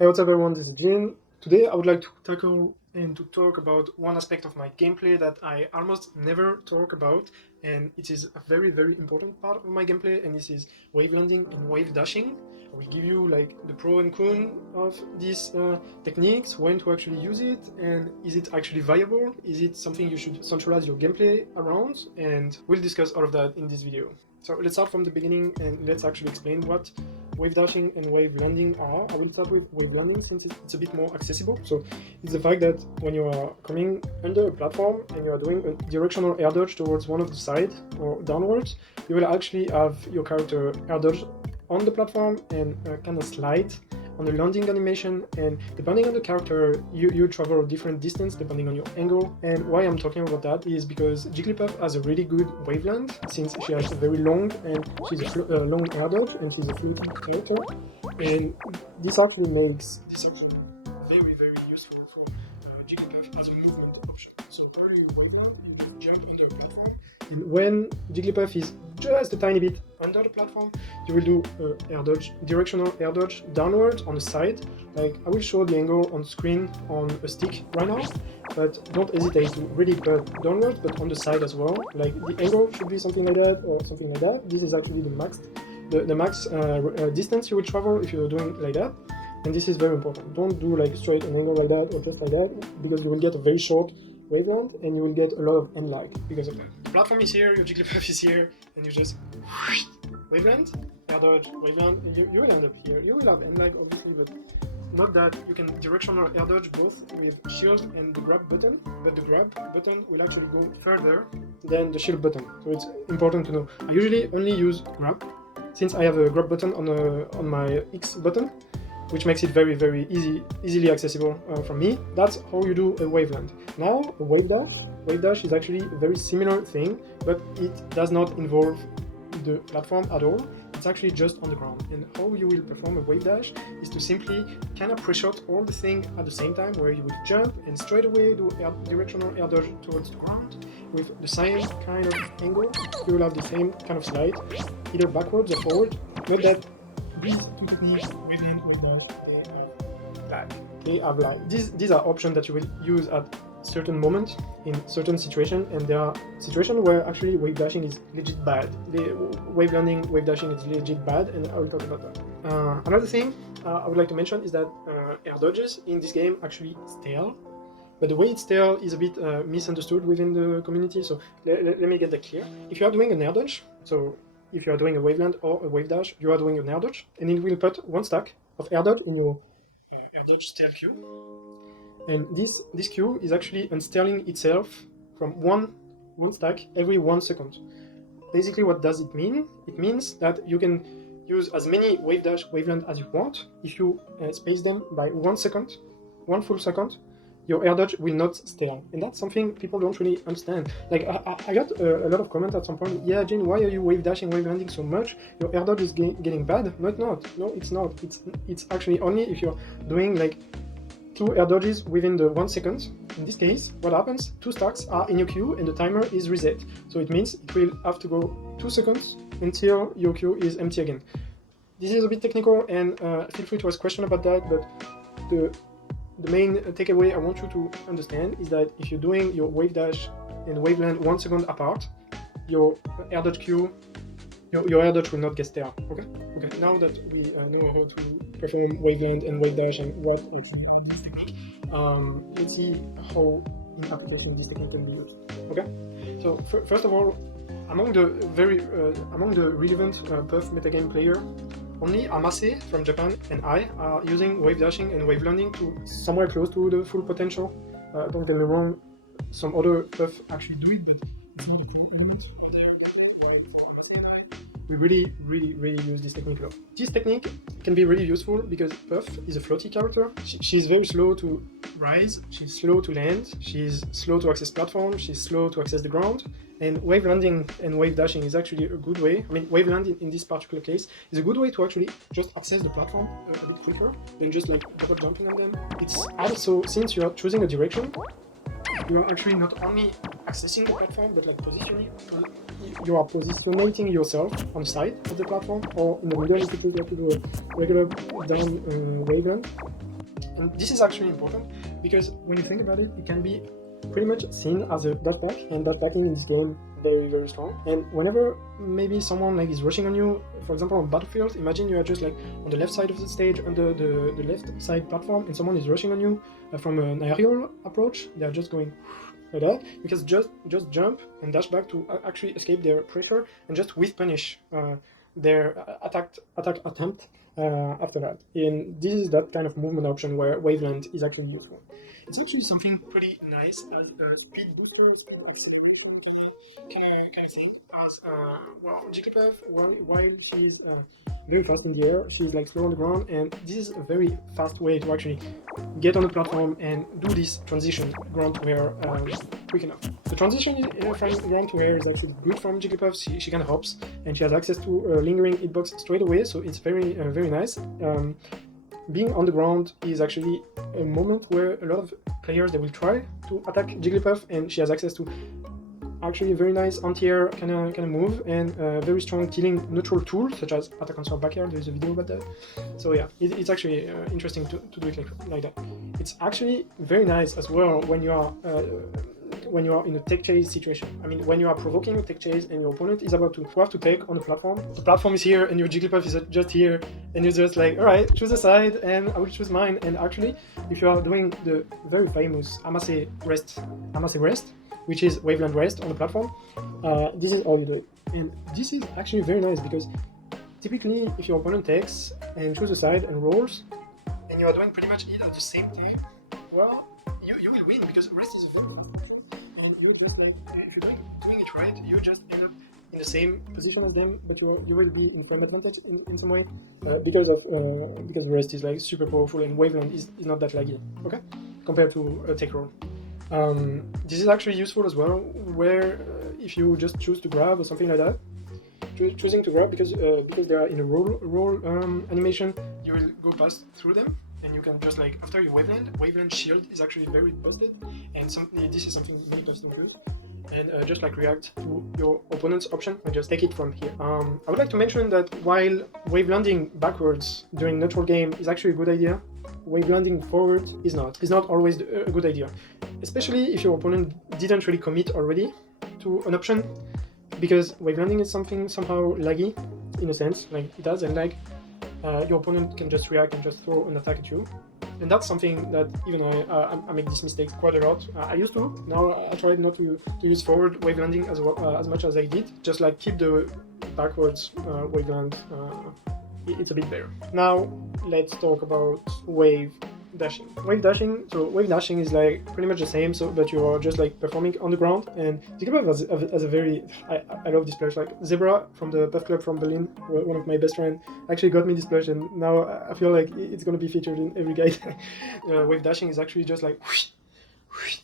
Hey, what's up everyone, this is Jin. Today I would like to tackle and to talk about one aspect of my gameplay that I almost never talk about, and it is a very important part of my gameplay, and this is wave landing and wave dashing. I will give you like the pro and con of these techniques, when to actually use it, and is it actually viable, is it something you should centralize your gameplay around, and we'll discuss all of that in this video. So let's start from the beginning and let's actually explain what wave dashing and wave landing are. I will start with wave landing since it's a bit more accessible. So it's the fact that when you are coming under a platform and you are doing a directional air dodge towards one of the sides or downwards, you will actually have your character air dodge on the platform and kind of slide on the landing animation, and depending on the character you travel a different distance depending on your angle. And why I'm talking about that is because Jigglypuff has a really good waveland, since she has a very long and she's a long air dodge and she's a floating character, and this actually makes this very useful for Jigglypuff as a movement option. So early waveland, you can jump on the platform, and when Jigglypuff is just a tiny bit under the platform, you will do air dodge, directional air dodge downwards on the side. Like I will show the angle on screen on a stick right now, but don't hesitate to really put downwards, but on the side as well. Like the angle should be something like that or something like that. This is actually the max distance you will travel if you're doing like that, and this is very important. Don't do like straight an angle like that or just like that, because you will get a very short waveland and you will get a lot of end lag because of that. The platform is here, your Jigglypuff is here, and you just waveland, air dodge, waveland, and you will end up here. You will have end lag obviously, but not that. You can directional air dodge both with shield and the grab button, but the grab button will actually go further than the shield button, so it's important to know. I usually only use grab, since I have a grab button on my X button, which makes it very easily accessible for me. That's how you do a waveland. Now a wave dash is actually a very similar thing, but it does not involve the platform at all. It's actually just on the ground, and how you will perform a wave dash is to simply kind of pre-shot all the thing at the same time, where you will jump and straight away do directional air dodge towards the ground with the same kind of angle. You will have the same kind of slide, either backwards or forward. Not that these two techniques, waveland or both, they have lag. These are options that you will use at certain moments in certain situations, and there are situations where actually wave dashing is legit bad. The wave landing, wave dashing is legit bad, and I will talk about that. Another thing I would like to mention is that air dodges in this game actually stale, but the way it's stale is a bit misunderstood within the community, so let me get that clear. If you are doing an air dodge, so if you are doing a waveland or a wave dash, you are doing an air dodge, and it will put one stack of air dodge in your air dodge stale queue, and this queue is actually unstalling itself from one stack every 1 second. Basically, what does it mean? It means that you can use as many wave dash, waveland as you want. If you space them by 1 second, 1 full second, your air dodge will not stale, and that's something people don't really understand. Like I got a lot of comments at some point. Yeah, Jin, why are you wave dashing, wave landing so much? Your air dodge is getting bad. No, it's not. No, it's not. It's actually only if you're doing like 2 air dodges within the 1 second. In this case, what happens? 2 stacks are in your queue and the timer is reset. So it means it will have to go 2 seconds until your queue is empty again. This is a bit technical, and feel free to ask questions about that, but the main takeaway I want you to understand is that if you're doing your wave dash and waveland 1 second apart, your air dodge queue, your air dodge will not get stale. Okay. Now that we know how to perform waveland and wave dash and what is this technique, let's see how in application this technique can be used. Okay. So first of all, among the relevant Puff metagame player, only Amase from Japan and I are using wave dashing and wave landing to somewhere close to the full potential. Don't get me wrong, some other Puff actually do it, but it's not the full we really use this technique a lot. This technique can be really useful because Puff is a floaty character. She's very slow to rise, she's slow to land, she's slow to access platform, she's slow to access the ground, and wave landing and wave dashing is actually a good way. I mean, wave landing in this particular case is a good way to actually just access the platform a bit quicker than just like double jumping on them. It's also, since you are choosing a direction, you are actually not only accessing the platform, but like positioning. You are positioning yourself on the side of the platform, or in the middle if you get to do a regular down Waveland. And this is actually important because when you think about it, it can be pretty much seen as a dot pack, and dot packing in this game very strong. And whenever maybe someone like is rushing on you, for example on Battlefield, imagine you are just like on the left side of the stage, on the left side platform, and someone is rushing on you from an aerial approach. They are just going like that. You can just jump and dash back to actually escape their pressure and just whiff punish their attack attempt after that. And this is that kind of movement option where Waveland is actually useful. It's actually something pretty nice as speed boosters kind of thing. As well, Jigglypuff, while she's very fast in the air, she's like slow on the ground, and this is a very fast way to actually get on the platform and do this transition ground to air quick enough. The transition from ground to air is actually good from Jigglypuff. She kind of hops, and she has access to a lingering hitbox straight away, so it's very nice. Being on the ground is actually a moment where a lot of players, they will try to attack Jigglypuff, and she has access to actually a very nice anti-air kind of move, and very strong killing neutral tools such as attack on sword back air. There's a video about that. So yeah, it's actually interesting to do it like that. It's actually very nice as well when you are in a tech chase situation. I mean, when you are provoking a tech chase and your opponent is about to have to take on the platform. The platform is here and your Jigglypuff is just here, and you're just like, alright, choose a side and I will choose mine. And actually, if you are doing the very famous Amasse rest, which is Waveland rest on the platform, this is all you do. And this is actually very nice because typically if your opponent takes and chooses a side and rolls, and you are doing pretty much it at the same time, well, you will win because rest is a very fast option. And you just like, if you're doing it right, you just end up in the same position as them, but you will be in frame advantage in some way because rest is like super powerful and Waveland is not that laggy, okay, compared to a take roll. This is actually useful as well, where if you just choose to grab or something like that, choosing to grab because they are in a roll animation, you will go past through them, and you can just like, after you Waveland shield is actually very busted, and this is something many customers use, and just like react to your opponent's option and just take it from here. I would like to mention that while wave landing backwards during neutral game is actually a good idea, wave landing forward is not always a good idea, especially if your opponent didn't really commit already to an option, because wave landing is something somehow laggy in a sense, like it does, and like your opponent can just react and just throw an attack at you, and that's something that even I make these mistakes quite a lot. I used to. Now I try not to use forward wave landing as much as I did. Just like keep the backwards wave land. It's a bit better. Now let's talk about wave dashing. Wave dashing is like pretty much the same, so that you are just like performing on the ground. And Jigglypuff has a very, I love this plush. Like Zebra from the Puff Club from Berlin, one of my best friends, actually got me this plush, and now I feel like it's gonna be featured in every guide. Wave dashing is actually just like whoosh, whoosh,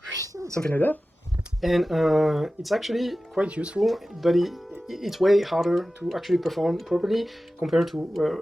whoosh, something like that, and it's actually quite useful, but it's way harder to actually perform properly compared to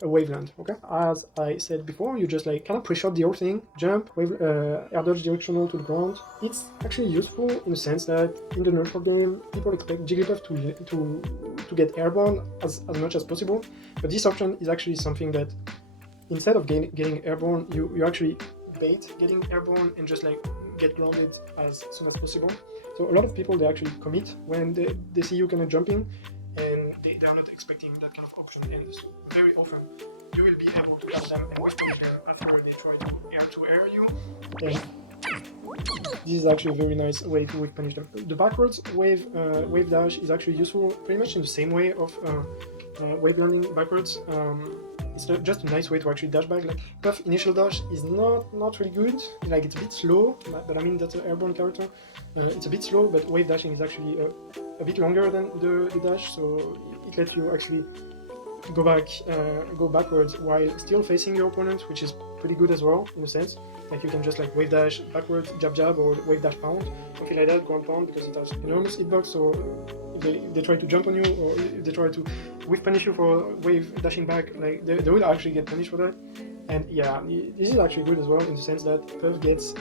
a Waveland, okay? As I said before, you just like kind of pre-shot the whole thing, jump, air dodge directional to the ground. It's actually useful in the sense that in the neutral game, people expect Jigglypuff to get airborne as much as possible, but this option is actually something that instead of getting airborne, you actually bait getting airborne and just like get grounded as soon as possible. So a lot of people, they actually commit when they see you kind of jumping, and they are not expecting that kind of option, and very often you will be able to catch them and whiff them after they try to air you. And this is actually a very nice way to whiff punish them. The backwards wave dash is actually useful pretty much in the same way of wave landing backwards. It's just a nice way to actually dash back. Like Puff initial dash is not really good. Like it's a bit slow, but I mean that's an airborne character. It's a bit slow, but wave dashing is actually a bit longer than the dash, so it lets you actually go backwards while still facing your opponent, which is pretty good as well in a sense. Like you can just like wave dash backwards, jab, or wave dash pound, something like that, ground pound, because it has enormous hitbox. So if they try to jump on you, or if they try to whiff punish you for wave dashing back, like they will actually get punished for that. And yeah, this is actually good as well in the sense that Puff gets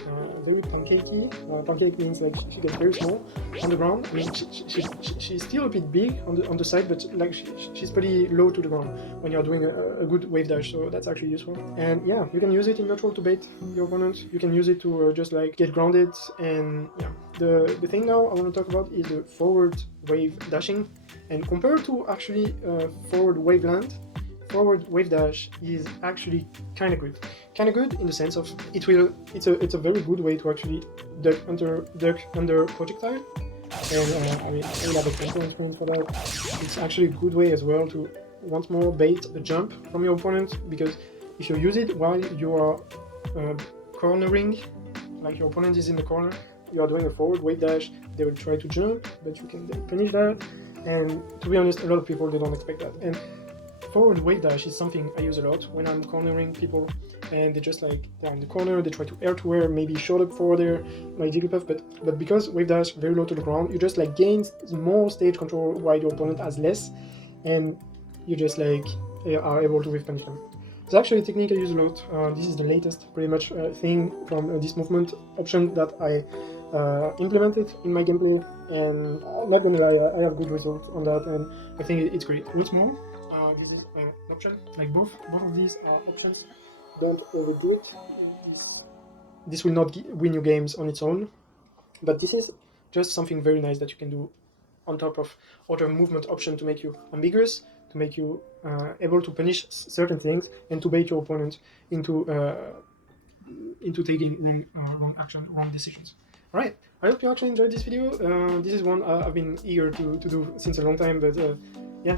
very pancakey. Pancake means like she gets very small on the ground. I mean, she's still a bit big on the side, but like she's pretty low to the ground when you're doing a good wave dash. So that's actually useful. And yeah, you can use it in neutral to bait your opponent. You can use it to just like get grounded. And yeah, the thing now I want to talk about is the forward wave dashing. And compared to actually forward Waveland, forward Wavedash is actually kind of good. Kind of good in the sense of it's a very good way to actually duck under projectile. And I mean, I will have a control screen for that. It's actually a good way as well to once more bait a jump from your opponent, because if you use it while you are cornering, like your opponent is in the corner, you are doing a forward wave dash, they will try to jump, but you can then finish that. And to be honest, a lot of people, they don't expect that. And forward wave dash is something I use a lot when I'm cornering people, and they just like they're in the corner, they try to air to air, maybe short up for their like Jigglypuff, but because wave dash very low to the ground, you just like gain more stage control while your opponent has less, and you just like are able to wave punish them. It's actually a technique I use a lot. This is the latest pretty much thing from this movement option that I implemented in my gameplay, and I'm not gonna lie, I have good results on that, and I think it's great. What's more, this is an option, like both of these are options. Don't overdo it. This will not win you games on its own, but this is just something very nice that you can do on top of other movement option to make you ambiguous, to make you able to punish certain things, and to bait your opponent into taking wrong action, wrong decisions. Alright, I hope you actually enjoyed this video. This is one I've been eager to do since a long time, but yeah,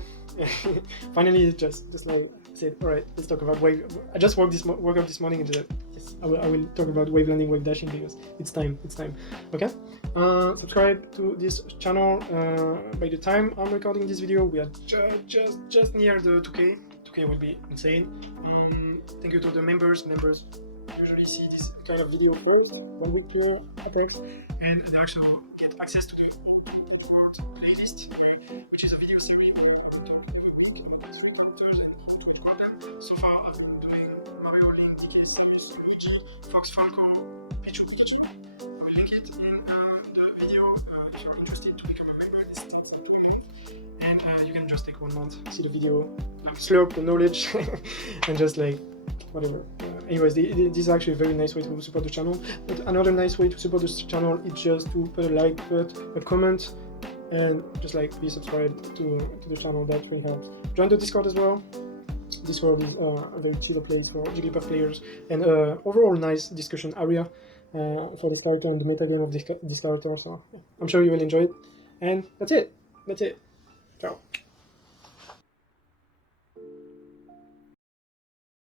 finally just like I said, alright, let's talk about wave. I just woke up this morning and just yes, I will talk about wave landing, wave dashing, because it's time. Okay, subscribe to this channel. By the time I'm recording this video, we are just near the 2K. 2K will be insane. Thank you to the members usually see this kind of video first, 1 week here approx, and they also get access to the World playlist, which is a video series so far. I'm doing Mario, Link, DK, Samus, Luigi, Fox, Falco, Pichu, Pikachu. I will link it in the video if you're interested to become a member. And you can just take 1 month, see the video, like slurp the knowledge, and just like whatever. Anyways, this is actually a very nice way to support the channel. But another nice way to support this channel is just to put a like, put a comment, and just like be subscribed to the channel. That really helps. Join the Discord as well. Discord is a very chill place for Jigglypuff players, and overall nice discussion area for this character and the meta game of this character. So yeah, I'm sure you will enjoy it. And that's it. Ciao.